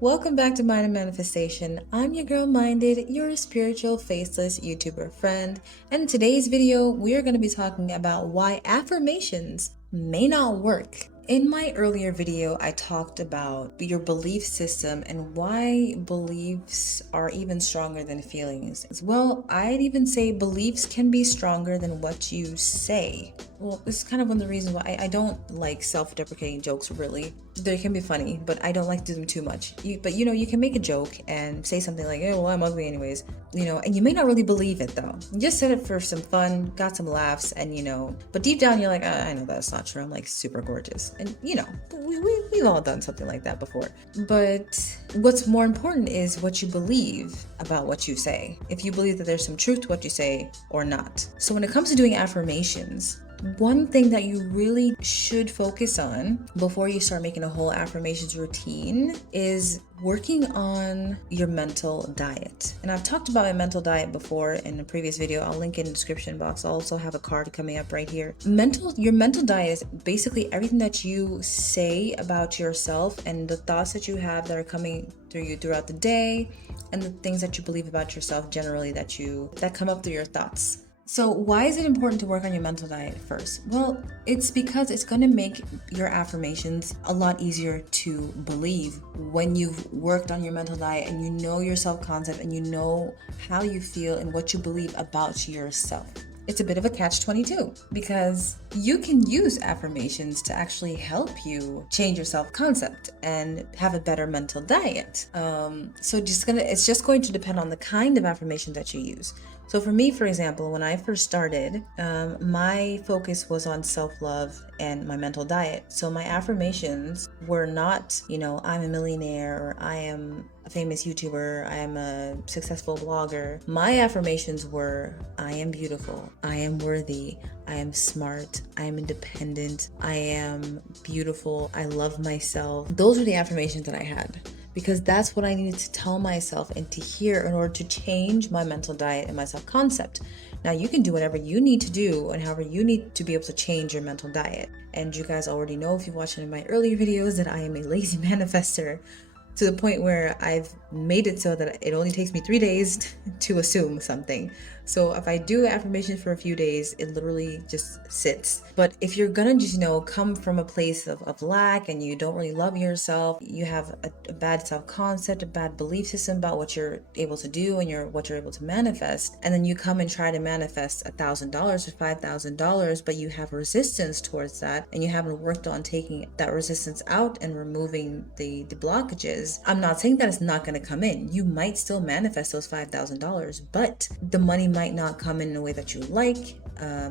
Welcome back to Mind and Manifestation. I'm your girl Minded, your spiritual faceless YouTuber friend, and in today's video, we are going to be talking about why affirmations may not work. In my earlier video, I talked about your belief system and why beliefs are even stronger than feelings. Well, I'd even say beliefs can be stronger than what you say. Well, this is kind of one of the reasons why I don't like self-deprecating jokes, really. They can be funny, but I don't like to do them too much. You can make a joke and say something like, oh, well, I'm ugly anyways, and you may not really believe it though. You just said it for some fun, got some laughs, and but deep down you're like, I know that's not true. I'm like super gorgeous. And we've all done something like that before. But what's more important is what you believe about what you say. If you believe that there's some truth to what you say or not. So when it comes to doing affirmations, one thing that you really should focus on before you start making a whole affirmations routine is working on your mental diet. And I've talked about my mental diet before in a previous video. I'll link it in the description box. I'll also have a card coming up right here. Your mental diet is basically everything that you say about yourself and the thoughts that you have that are coming through you throughout the day, and the things that you believe about yourself generally that come up through your thoughts. So why is it important to work on your mental diet first? Well, it's because it's going to make your affirmations a lot easier to believe when you've worked on your mental diet and you know your self-concept and you know how you feel and what you believe about yourself. It's a bit of a catch-22 because you can use affirmations to actually help you change your self-concept and have a better mental diet. It's just going to depend on the kind of affirmation that you use. So for me, for example, when I first started, my focus was on self-love and my mental diet. So my affirmations were not, I'm a millionaire or I am a famous YouTuber, I am a successful blogger. My affirmations were, I am beautiful, I am worthy, I am smart, I am independent, I am beautiful, I love myself. Those were the affirmations that I had, because that's what I needed to tell myself and to hear in order to change my mental diet and my self-concept. Now you can do whatever you need to do and however you need to be able to change your mental diet. And you guys already know, if you've watched any of my earlier videos, that I am a lazy manifester, to the point where I've made it so that it only takes me 3 days to assume something. So if I do affirmations for a few days, it literally just sits. But if you're gonna just, come from a place of lack and you don't really love yourself, you have a bad self-concept, a bad belief system about what you're able to do and what you're able to manifest, and then you come and try to manifest $1,000 or $5,000, but you have resistance towards that and you haven't worked on taking that resistance out and removing the blockages, I'm not saying that it's not gonna come in. You might still manifest those $5,000, but the money might not come in a way that you like.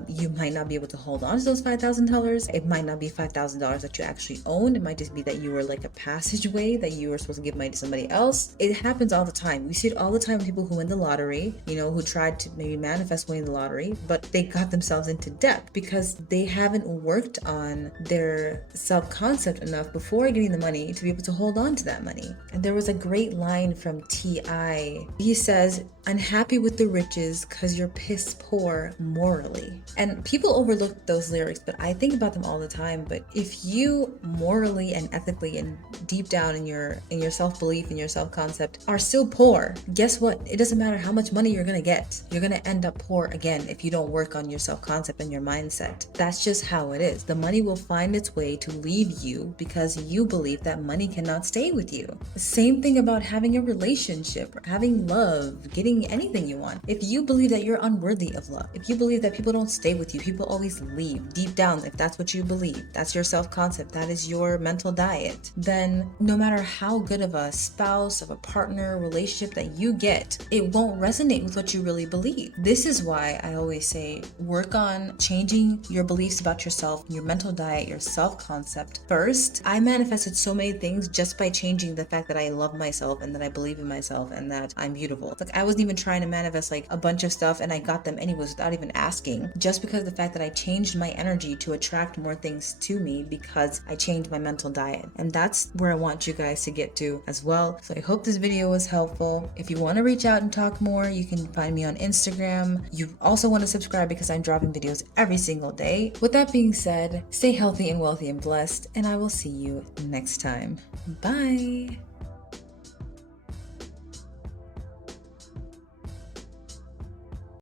You might not be able to hold on to those $5,000. It might not be $5,000 that you actually own. It might just be that you were like a passageway that you were supposed to give money to somebody else. It happens all the time. We see it all the time with people who win the lottery, who tried to maybe manifest winning the lottery, but they got themselves into debt because they haven't worked on their self-concept enough before getting the money to be able to hold on to that money. And there was a great line from T.I. He says, "Unhappy with the riches because you're piss poor morally." And people overlook those lyrics, but I think about them all the time. But if you morally and ethically and deep down in your self-belief and your self-concept are still poor, guess what? It doesn't matter how much money you're gonna get. You're gonna end up poor again if you don't work on your self-concept and your mindset. That's just how it is. The money will find its way to leave you because you believe that money cannot stay with you. The same thing about having a relationship, having love, getting anything you want. If you believe that you're unworthy of love, if you believe that people don't stay with you, people always leave, deep down, if that's what you believe, that's your self-concept, that is your mental diet, then no matter how good of a spouse, of a partner, relationship that you get, it won't resonate with what you really believe. This is why I always say, work on changing your beliefs about yourself, your mental diet, your self-concept first. I manifested so many things just by changing the fact that I love myself and that I believe in myself and that I'm beautiful. Like, I wasn't even trying to manifest like a bunch of stuff and I got them anyways without even asking, just because of the fact that I changed my energy to attract more things to me because I changed my mental diet. And that's where I want you guys to get to as well. So I hope this video was helpful. If you want to reach out and talk more, you can find me on Instagram. You also want to subscribe because I'm dropping videos every single day. With that being said, stay healthy and wealthy and blessed, and I will see you next time. Bye.